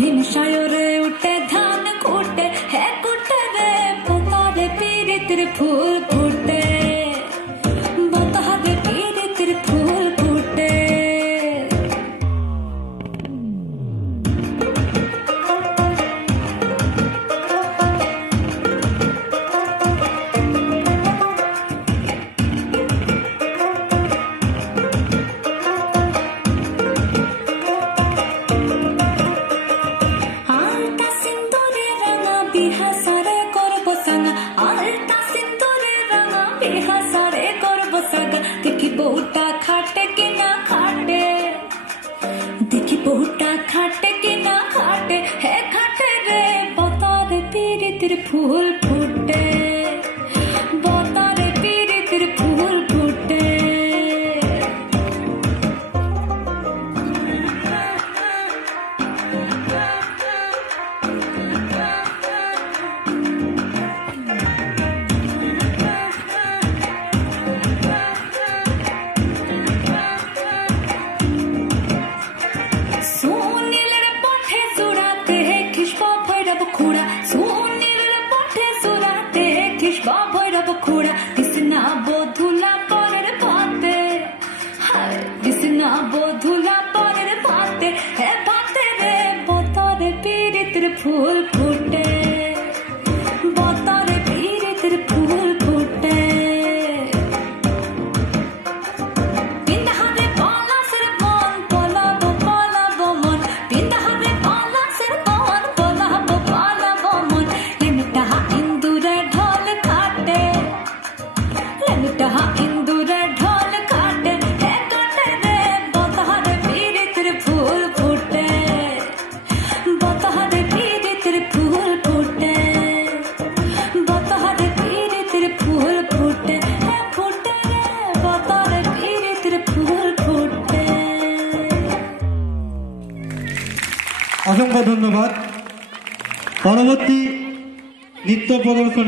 दिन शायरे उठे धान कूटे है कुटे रे बता दे पीरे तेरे फूल फूटे बता दे पीरे तेरे फूल फूटे बिहासारे करबो सागा आलता सिंदूरे रंगा बिहासारे करबो सागा देखी बहुटा खाटे कि ना खाटे देखी बहुटा खाटे कि ना खाटे है खाटे रे बता दे पीरे तेरे फूल फूटे बता दे पीरे तेरे फूल फूटे दिसना बोधुला पर बाते हाय दिसना बोधुला पर बाते है बाते रे बता रे पीरे तेरे फूल फूटे बता रे पीरे तेरे फूल फूटे पिंदा हरे बाला सिर बन बोला वो मन पिंदा हरे बाला सिर बन बोला वो मन लिमटा इंदुरे ढोल खाटे लिमटा इंदुरे ढोल खाटे है काटे रे बता रे पीरे तेरे फूल फूटे बता रे पीरे तेरे फूल फूटे बता रे पीरे तेरे फूल फूटे है फूटे रे बता रे पीरे तेरे फूल फूटे অসংখ্য ধন্যবাদ। পরবর্তী নৃত্য প্রদর্শনী